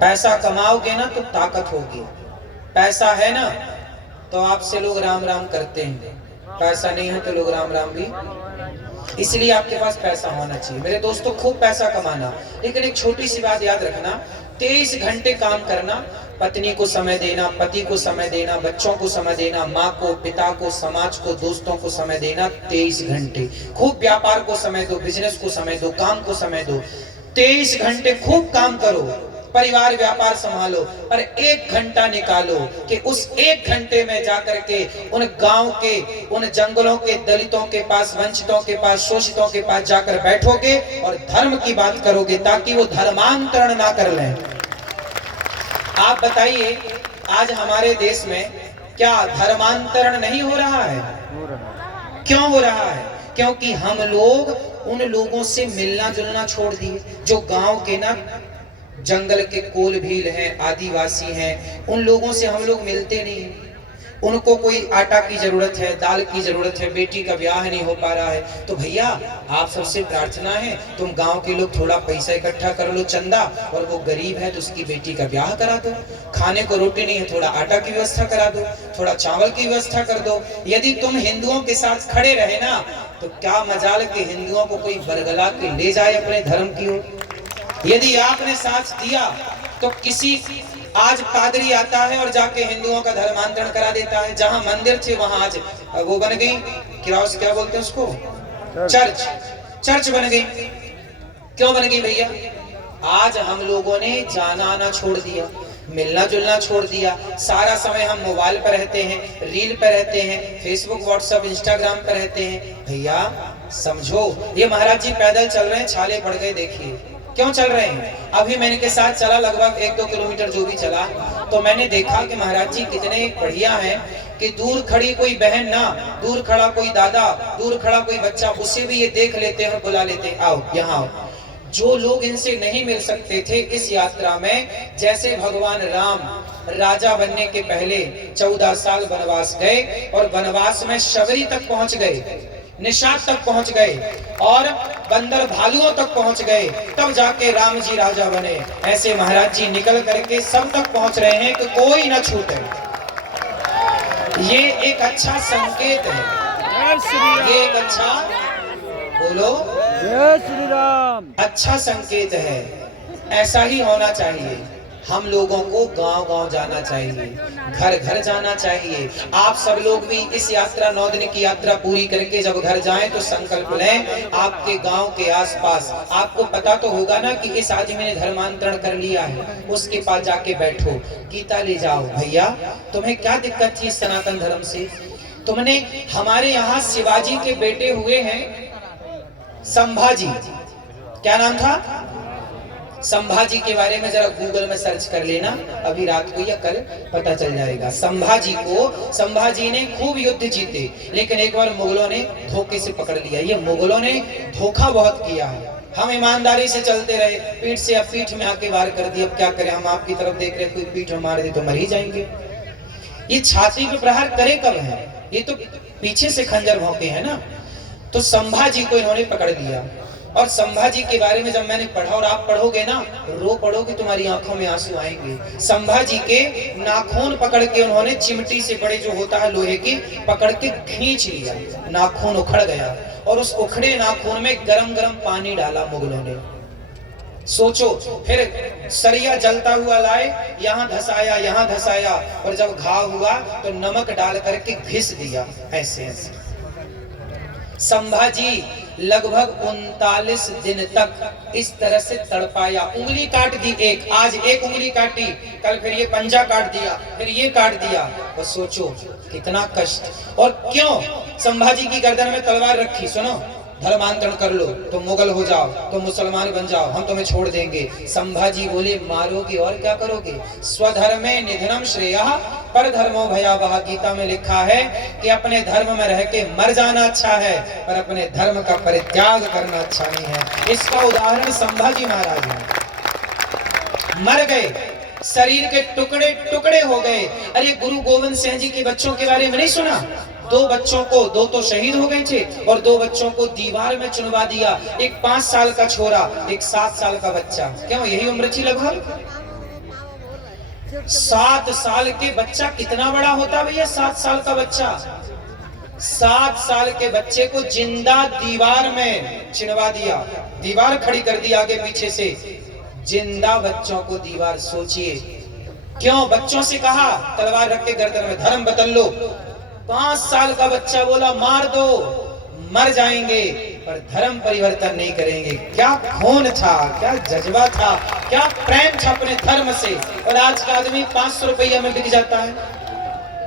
पैसा कमाओगे ना तो ताकत होगी। पैसा है ना तो आपसे लोग राम राम करते हैं, पैसा नहीं है तो लोग राम राम भी। इसलिए आपके पास पैसा होना चाहिए मेरे दोस्तों, खूब पैसा कमाना। लेकिन एक छोटी सी बात याद रखना, 23 घंटे काम करना, पत्नी को समय देना, पति को समय देना, बच्चों को समय देना, माँ को, पिता को, समाज को, दोस्तों को समय देना। 23 घंटे खूब व्यापार को समय दो, बिजनेस को समय दो, काम को समय दो। 23 घंटे खूब काम करो, परिवार व्यापार संभालो, पर 1 घंटा निकालो कि उस 1 घंटे में जाकर के उन गांव के, उन जंगलों के दलितों के पास, वंचितों के पास, शोषितों के पास जाकर बैठोगे और धर्म की बात करोगे, ताकि वो धर्मांतरण ना कर लें। आप बताइए, आज हमारे देश में क्या धर्मांतरण नहीं हो रहा है? क्यों हो रहा है? क्योंकि हम लोग उन लोगों से मिलना जुलना छोड़ दिए जो गांव के ना जंगल के कोल भील हैं, आदिवासी हैं, उन लोगों से हम लोग मिलते नहीं। उनको कोई आटा की जरूरत है, दाल की जरूरत है, बेटी का ब्याह नहीं हो पा रहा है, तो भैया आप सबसे प्रार्थना है तुम गांव के लोग थोड़ा पैसा इकट्ठा कर लो, चंदा, और वो गरीब है तो उसकी बेटी का ब्याह करा दो। खाने को रोटी नहीं है, थोड़ा आटा की व्यवस्था करा दो, थोड़ा चावल की व्यवस्था कर दो। यदि तुम हिंदुओं के साथ खड़े रहे ना तो क्या मजाल के हिंदुओं को कोई बरगला के ले जाए अपने धर्म की ओर। यदि आपने साथ दिया तो किसी आज पादरी आता है और जाके हिंदुओं का धर्मांतरण करा देता है। जहां मंदिर थे वहां आज वो बन गई, क्या बोलते हैं उसको, चर्च बन गई। क्यों बन गई भैया? आज हम लोगों ने जाना आना छोड़ दिया, मिलना जुलना छोड़ दिया। सारा समय हम मोबाइल पर रहते हैं, रील पर रहते हैं, फेसबुक व्हाट्सएप इंस्टाग्राम पर रहते हैं। भैया समझो, ये महाराज जी पैदल चल रहे हैं, छाले पड़ गए, देखिए क्यों चल रहे हैं। अभी मैंने के साथ चला लगभग 1-2 किलोमीटर जो भी चला, तो मैंने देखा कि महाराज जी कितने बढ़िया हैं कि दूर खड़ी कोई बहन ना, दूर खड़ा कोई दादा, दूर खड़ा कोई बच्चा, उसे भी ये देख लेते हैं और बुला लेते हैं, आओ यहाँ आओ। जो लोग इनसे नहीं मिल सकते थे इस यात्रा में, जैसे भगवान राम राजा बनने के पहले 14 साल वनवास गए और वनवास में शबरी तक पहुंच गए, निषाद तक पहुंच गए और बंदर भालुओं तक पहुंच गए, तब जाके राम जी राजा बने। ऐसे महाराज जी निकल करके सब तक पहुंच रहे हैं कि कोई न छूटे। ये एक अच्छा संकेत है, ये एक अच्छा, बोलो जय श्री राम, अच्छा संकेत है। ऐसा ही होना चाहिए। हम लोगों को गांव-गांव जाना चाहिए, घर घर जाना चाहिए। आप सब लोग भी इस यात्रा 9 दिन की यात्रा पूरी करके जब घर जाएं तो संकल्प लें, आपके गांव के आसपास आपको पता तो होगा ना कि इस आदमी ने धर्मांतरण कर लिया है, उसके पास जाके बैठो, गीता ले जाओ। भैया तुम्हें क्या दिक्कत थी सनातन धर्म से? तुमने, हमारे यहाँ शिवाजी के बेटे हुए हैं संभाजी, क्या नाम था? संभाजी के बारे में जरा गूगल में सर्च कर लेना, अभी रात को या कल पता चल जाएगा। संभाजी ने खूब युद्ध जीते, लेकिन एक बार मुगलों ने धोखे से पकड़ लिया। ये मुगलों ने धोखा बहुत किया है। हम ईमानदारी से चलते रहे, पीठ से अब पीठ में आके वार कर दिया। अब क्या करें, हम आपकी तरफ देख रहे, कोई पीठ में मार दे तो मर ही जाएंगे। ये छाती पे प्रहार करे कब है? ये तो पीछे से खंजर भौंके हैं ना। तो संभाजी को इन्होंने पकड़ लिया और संभाजी के बारे में जब मैंने पढ़ा, और आप पढ़ोगे ना रो पढ़ोगे, तुम्हारी आंखों में आंसू आएंगे। संभाजी के नाखून पकड़ के उन्होंने चिमटी से, बड़े जो होता है लोहे की, पकड़ के खींच लिया, नाखून उखड़ गया और उस उखड़े नाखून में गरम गरम पानी डाला मुगलों ने। सोचो, फिर सरिया जलता हुआ लाए, यहाँ धसाया और जब घाव हुआ तो नमक डाल करके घिस दिया, ऐसे ऐसे। संभाजी लगभग 39 दिन तक इस तरह से तड़पाया। उंगली काट दी एक, आज एक उंगली काटी, कल फिर ये पंजा काट दिया, फिर ये काट दिया। बस सोचो कितना कष्ट। और क्यों संभाजी की गर्दन में तलवार रखी? सुनो, धर्मांतरण कर लो, तुम मुगल हो जाओ, तुम मुसलमान बन जाओ, हम तुम्हें छोड़ देंगे। संभाजी बोले मारोगे और क्या करोगे? स्वधर्मे निधनम श्रेयः पर धर्मो भयावह। गीता में लिखा है कि अपने धर्म में रह के मर जाना अच्छा है, पर अपने धर्म का परित्याग करना अच्छा नहीं है। इसका उदाहरण संभाजी महाराज है। मर गए, शरीर के टुकड़े टुकड़े हो गए। अरे गुरु गोविंद सिंह जी के बच्चों के बारे में नहीं सुना? 2 बच्चों को, 2 तो शहीद हो गए थे और 2 बच्चों को दीवार में चुनवा दिया। एक 5 साल का छोरा, एक 7 साल का बच्चा। क्यों, यही उम्र थी लगभग। 7 साल के बच्चा कितना बड़ा होता भैया? 7 साल का बच्चा, 7 साल के बच्चे को जिंदा दीवार में चिनवा दिया, दीवार खड़ी कर दी आगे पीछे से, जिंदा बच्चों को दीवार। सोचिए क्यों? बच्चों से कहा तलवार रख के गर्दन में, धर्म बदल लो। 5 साल का बच्चा बोला मार दो, मर जाएंगे पर धर्म परिवर्तन नहीं करेंगे। क्या खून था, क्या जज्बा था, क्या प्रेम था अपने धर्म से। और आज का आदमी 500 रुपया में बिक जाता है।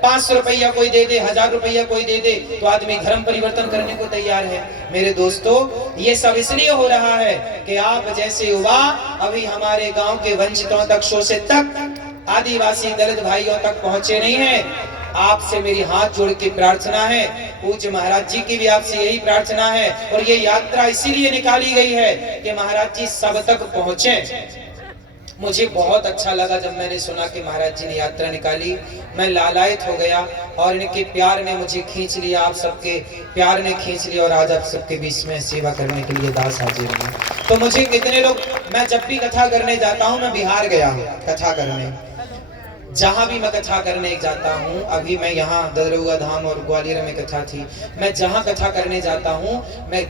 500 रुपया कोई दे दे, 1000 रुपया कोई दे दे, तो आदमी धर्म परिवर्तन करने को तैयार है। मेरे दोस्तों, ये सब इसलिए हो रहा है कि आप जैसे युवा अभी हमारे गांव के वंचितों तक, शोषित तक, आदिवासी दलित भाइयों तक पहुंचे नहीं हैं। आपसे मेरी हाथ जोड़ के प्रार्थना है, पूज्य महाराज जी की भी आपसे यही प्रार्थना है। और ये यात्रा इसीलिए निकाली गई है कि महाराज जी सब तक पहुंचे। मुझे बहुत अच्छा लगा जब मैंने सुना कि महाराज जी ने यात्रा निकाली, मैं लालायित हो गया और इनके प्यार ने मुझे खींच लिया, आप सबके प्यार ने खींच लिया और आज आप सबके बीच में सेवा करने के लिए दास हाजिर हैं। तो मुझे कितने लोग, मैं जब भी कथा करने जाता हूँ, मैं बिहार गया हूँ कथा करने, जहां भी मैं कथा करने जाता हूँ, अभी मैं यहाँ ददरुआ धाम और ग्वालियर में कथा थी, मैं जहाँ कथा करने जाता हूँ मैं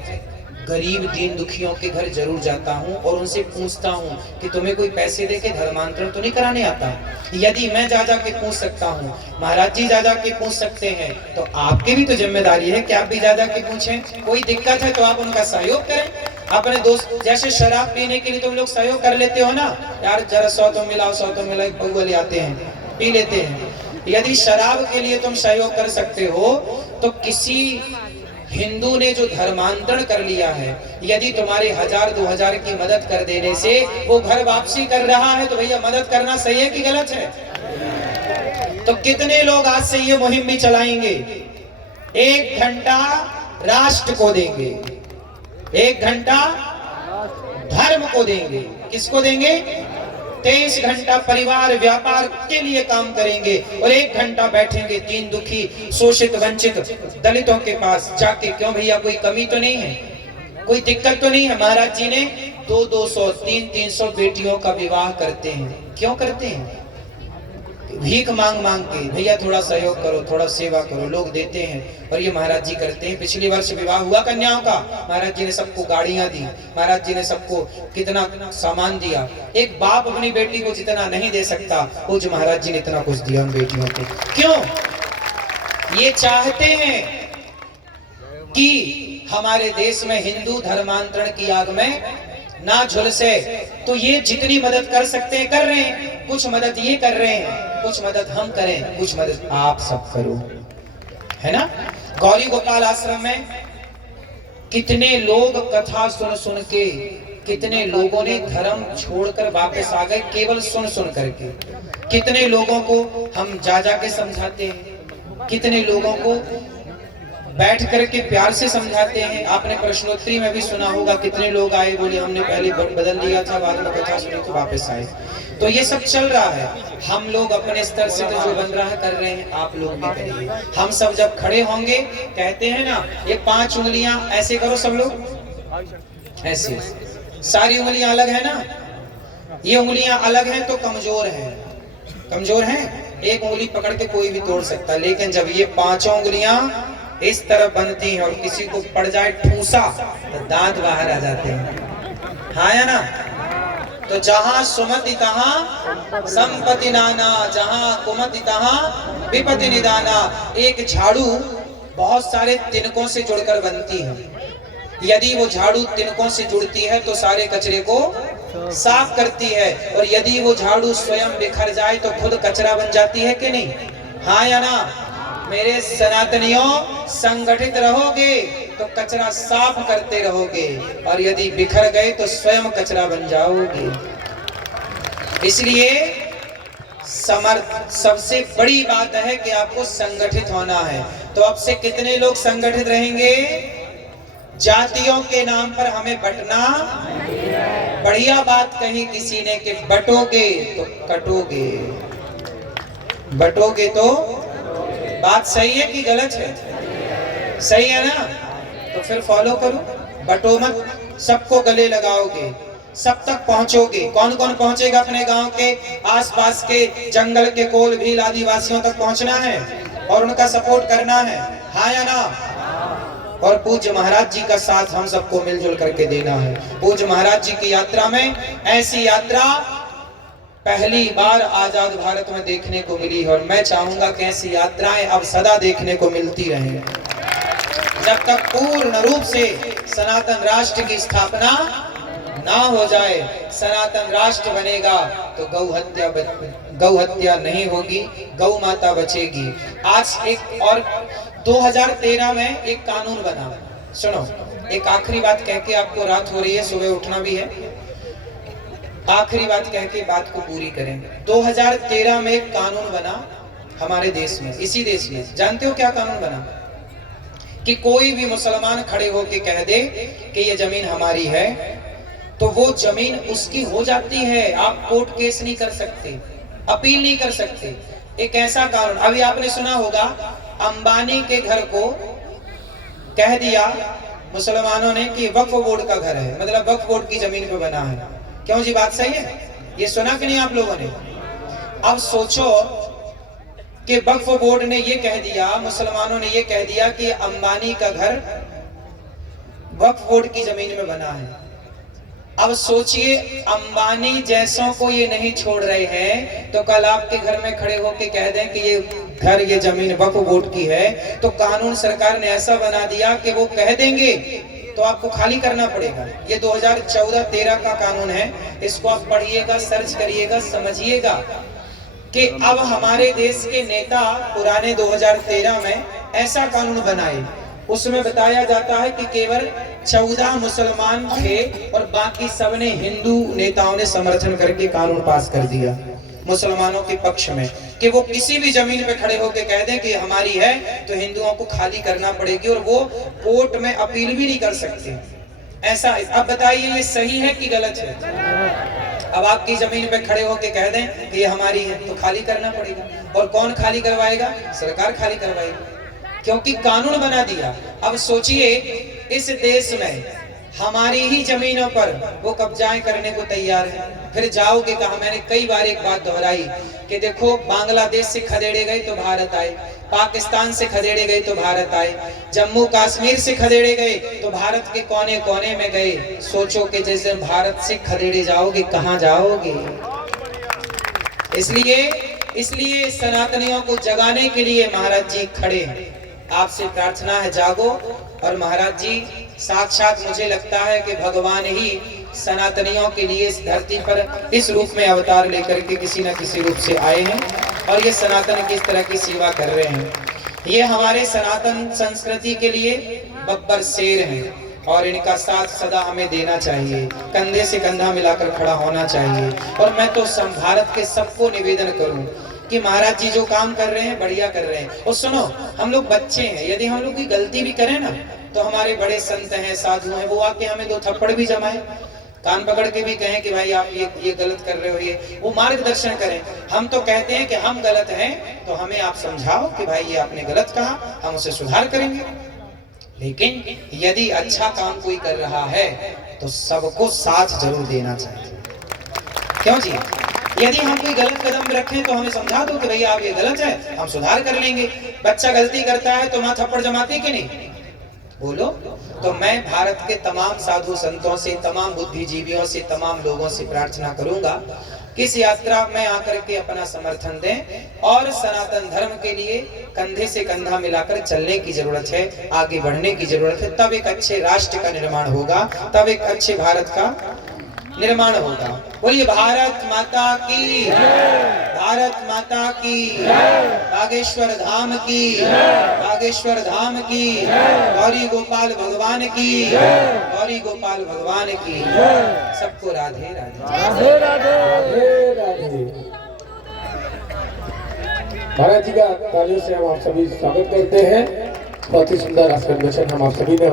गरीब दीन दुखियों के घर जरूर जाता हूँ और उनसे पूछता हूँ कि तुम्हें कोई पैसे दे के धर्मांतरण तो नहीं कराने आता? यदि मैं जा के पूछ सकता हूँ, महाराज जी जा के पूछ सकते हैं, तो आपकी भी तो जिम्मेदारी है कि आप भी जा के पूछें। कोई दिक्कत है तो आप उनका सहयोग करें। अपने दोस्त, जैसे शराब पीने के लिए तुम लोग सहयोग कर लेते हो ना, यार जरा 100 तो मिलाओ, 100 तो मिलाओ, पौवा ले आते हैं, पी लेते हैं। यदि शराब के लिए तुम सहयोग कर सकते हो तो किसी हिंदू ने जो धर्मांतरण कर लिया है, यदि तुम्हारे 1000-2000 की मदद कर देने से वो घर वापसी कर रहा है, तो भैया मदद करना सही है कि गलत है? तो कितने लोग आज से ये मुहिम भी चलाएंगे? 1 घंटा राष्ट्र को देंगे, 1 घंटा धर्म को देंगे। किसको देंगे? 23 घंटा परिवार व्यापार के लिए काम करेंगे और 1 घंटा बैठेंगे दीन दुखी शोषित वंचित दलितों के पास जाके। क्यों भैया, कोई कमी तो नहीं है, कोई दिक्कत तो नहीं है? महाराज जी ने 200-200 300 बेटियों का विवाह करते हैं। क्यों करते हैं? भीख मांग मांग के, भैया थोड़ा सहयोग करो, थोड़ा सेवा करो, लोग देते हैं और ये महाराज जी करते हैं। पिछली वर्ष विवाह हुआ कन्याओं का, महाराज जी ने सबको गाड़ियां दी, महाराज जी ने सबको कितना सामान दिया। एक बाप अपनी बेटी को जितना नहीं दे सकता, वो जो महाराज जी ने इतना कुछ दिया उन बेटियों को। क्यों? ये चाहते हैं कि हमारे देश में हिंदू धर्मांतरण की आग में ना झुलसे। तो ये जितनी मदद कर सकते हैं कर रहे हैं। कुछ मदद ये कर रहे हैं, कुछ मदद हम करें, कुछ मदद आप सब करो, है ना? गौरी गोपाल आश्रम में कितने लोग कथा सुन सुन के, कितने लोगों ने धर्म छोड़कर वापस आ गए केवल सुन सुन करके। कितने लोगों को हम जा के समझाते हैं, कितने लोगों को बैठ करके प्यार से समझाते हैं। आपने प्रश्नोत्तरी में भी सुना होगा, कितने लोग आए, बोले हमने पहले बदल लिया था, बाद में कथा सुनी तो वापस आए। तो ये सब चल रहा है। हम लोग अपने स्तर से तो जो बन रहा है कर रहे हैं, आप लोग भी करिए। हम सब जब खड़े होंगे, कहते हैं ना, ये 5 उंगलियां ऐसे करो सब लोग, ऐसे सारी उंगलियां अलग है ना, ये उंगलियां अलग हैं तो कमजोर हैं, कमजोर हैं। एक उंगली पकड़ के कोई भी तोड़ सकता है, लेकिन जब ये 5 उंगलियां इस तरह बनती हैं और किसी को पड़ जाए ठूसा तो दांत बाहर आ जाते हैं, हाँ या ना? तो जहां सुमति तहां संपत्ति नाना, जहां कुमति तहां विपत्ति निदाना। एक झाड़ू बहुत सारे तिनकों से जुड़कर बनती है। यदि वो झाड़ू तिनकों से जुड़ती है तो सारे कचरे को साफ करती है, और यदि वो झाड़ू स्वयं बिखर जाए तो खुद कचरा बन जाती है कि नहीं, हाँ या ना? मेरे सनातनियों, संगठित रहोगे तो कचरा साफ करते रहोगे, और यदि बिखर गए तो स्वयं कचरा बन जाओगे। इसलिए सबसे बड़ी बात है कि आपको संगठित होना है। तो अब से कितने लोग संगठित रहेंगे? जातियों के नाम पर हमें बंटना, बढ़िया बात कही किसी ने कि बटोगे तो कटोगे, बटोगे तो, बात सही है कि गलत है? सही है ना? तो फिर फॉलो करो, बटो मत, सबको गले लगाओगे, सब तक पहुंचोगे। कौन कौन पहुंचेगा? अपने गांव के आसपास के जंगल के कोल भील आदिवासियों तक पहुंचना है और उनका सपोर्ट करना है, हाँ या ना? और पूज्य महाराज जी का साथ हम सबको मिलजुल करके देना है। पूज्य महाराज जी की यात्रा में, ऐसी यात्रा पहली बार आजाद भारत में देखने को मिली, और मैं चाहूंगा कि ऐसी यात्राएं अब सदा देखने को मिलती रहें। जब तक पूर्ण रूप से सनातन राष्ट्र की स्थापना ना हो जाए, सनातन राष्ट्र बनेगा तो गौ हत्या नहीं होगी, गौ माता बचेगी। आज एक और 2013 में एक कानून बना, सुनो, एक आखिरी बात कह के, आपको रात हो रही है, सुबह उठना भी है, आखिरी बात कह के बात को पूरी करेंगे। 2013 में एक कानून बना हमारे देश में, इसी देश में जानते हो क्या कानून बना कि कोई भी मुसलमान खड़े होके कह दे कि ये जमीन हमारी है तो वो जमीन उसकी हो जाती है। आप कोर्ट केस नहीं कर सकते, अपील नहीं कर सकते। एक ऐसा कानून, अभी आपने सुना होगा अंबानी के घर को कह दिया मुसलमानों ने कि वक्फ बोर्ड का घर है, मतलब वक्फ बोर्ड की जमीन पे बना है। क्यों जी, बात सही है? ये सुना कि नहीं आप लोगों ने? अब सोचो कि वक्फ बोर्ड ने ये कह दिया, मुसलमानों ने ये कह दिया कि अंबानी का घर वक्फ बोर्ड की जमीन में बना है। अब सोचिए, अंबानी जैसों को ये नहीं छोड़ रहे हैं तो कल आपके घर में खड़े होके कह दें कि ये घर, ये जमीन वक्फ बोर्ड की है, तो कानून सरकार ने ऐसा बना दिया कि वो कह देंगे तो आपको खाली करना पड़ेगा। ये 2014-13 का कानून है, इसको आप पढ़िएगा, सर्च करिएगा, समझिएगा कि अब हमारे देश के नेता पुराने 2013 में ऐसा कानून बनाए, उसमें बताया जाता है कि केवल 14 मुसलमान थे और बाकी सबने, हिंदू नेताओं ने समर्थन करके कानून पास कर दिया मुसलमानों के पक्ष में कि वो किसी भी जमीन पे खड़े होकर कह दें कि हमारी है तो हिंदुओं को खाली करना पड़ेगी और वो कोर्ट में अपील भी नहीं कर सकते। ऐसा, अब बताइए ये सही है कि गलत है? अब आपकी जमीन पे खड़े होकर कह दें कि ये हमारी है तो खाली करना पड़ेगा, और कौन खाली करवाएगा? सरकार खाली करवाएगी, क्योंकि कानून बना दिया। अब सोचिए, इस देश में हमारी ही जमीनों पर वो कब्जाएं करने को तैयार है। फिर जाओगे कहां? मैंने कई बार एक बात दोहराई कि देखो, बांग्लादेश से खदेड़े गए तो भारत आए, पाकिस्तान से खदेड़े गए तो भारत आए, जम्मू कश्मीर से खदेड़े गए तो भारत के कोने कोने में गए। सोचो कि जिस दिन भारत से खदेड़े जाओगे कहां जाओगे? इसलिए सनातनियों को जगाने के लिए महाराज जी खड़े हैं। आपसे प्रार्थना है, जागो। और महाराज जी साक्षात मुझे लगता है कि भगवान ही सनातनियों के लिए इस धरती पर इस रूप में अवतार लेकर के किसी न किसी रूप से आए हैं और ये सनातन की इस तरह की सेवा कर रहे हैं। ये हमारे सनातन संस्कृति के लिए बब्बर शेर हैं और इनका साथ सदा हमें देना चाहिए, कंधे से कंधा मिलाकर खड़ा होना चाहिए। और मैं तो भारत के सबको निवेदन करूं कि महाराज जी जो काम कर रहे हैं बढ़िया कर रहे हैं। और सुनो, हम लोग बच्चे हैं, यदि हम लोग की गलती भी करें ना तो हमारे बड़े संत हैं, साधु हैं, वो आके हमें 2 थप्पड़ भी जमाए, कान पकड़ के भी कहें कि भाई आप ये गलत कर रहे हो, ये वो मार्गदर्शन करें। हम तो कहते हैं कि हम गलत हैं तो हमें आप समझाओ कि भाई ये आपने गलत कहा, हम उसे सुधार करेंगे। लेकिन यदि अच्छा काम कोई कर रहा है तो सबको साथ जरूर देना चाहिए। क्यों जी? यदि हम कोई गलत कदम रखें तो हमें समझा दो कि भैया आप ये गलत है, हम सुधार कर लेंगे। बच्चा गलती करता है तो मां थप्पड़ जमाती कि नहीं? बोलो। तो मैं भारत के तमाम साधु संतों से, तमाम बुद्धिजीवियों से, तमाम लोगों से प्रार्थना करूंगा कि इस यात्रा में आकर के अपना समर्थन दें और सनातन धर्म के लिए कंधे से कंधा मिलाकर चलने की जरूरत है, आगे बढ़ने की जरूरत है। तब एक अच्छे राष्ट्र का निर्माण होगा, तब एक अच्छे भारत का निर्माण होगा। बोलिए भारत माता की, भारत माता की, बागेश्वर धाम की, बागेश्वर धाम की, गौरी गोपाल भगवान की, गौरी गोपाल भगवान की। सबको राधे राधे। राधे राधे। महाराज जी का तालियों से हम आप सभी स्वागत करते हैं। बहुत ही सुंदर आशीर्वचन हम आप सभी ने